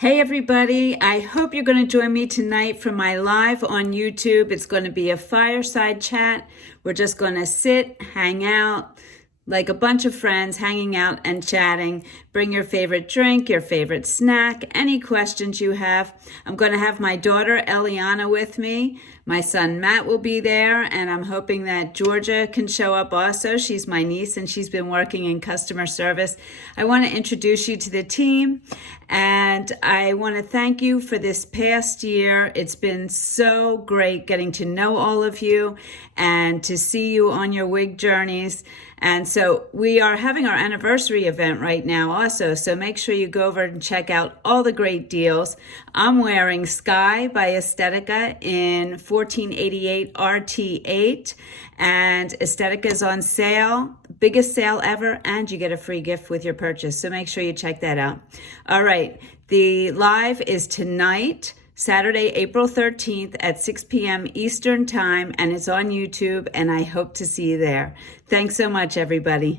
Hey everybody, I hope you're going to join me tonight for my live on YouTube. It's going to be a fireside chat. We're just going to sit, hang out, like a bunch of friends hanging out and chatting. Bring your favorite drink, your favorite snack, any questions you have. I'm going to have my daughter Eliana with me. My son Matt will be there, and I'm hoping that Georgia can show up also. She's my niece and she's been working in customer service. I want to introduce you to the team, and I want to thank you for this past year. It's been so great getting to know all of you and to see you on your wig journeys. And so we are having our anniversary event right now also, so make sure you go over and check out all the great deals. I'm wearing Sky by Estetica in 1488 RT8, and Estetica is on sale, biggest sale ever, and you get a free gift with your purchase, so make sure you check that out. All right, the live is tonight, Saturday, April 13th at 6 p.m. Eastern Time, and it's on YouTube, and I hope to see you there. Thanks so much, everybody.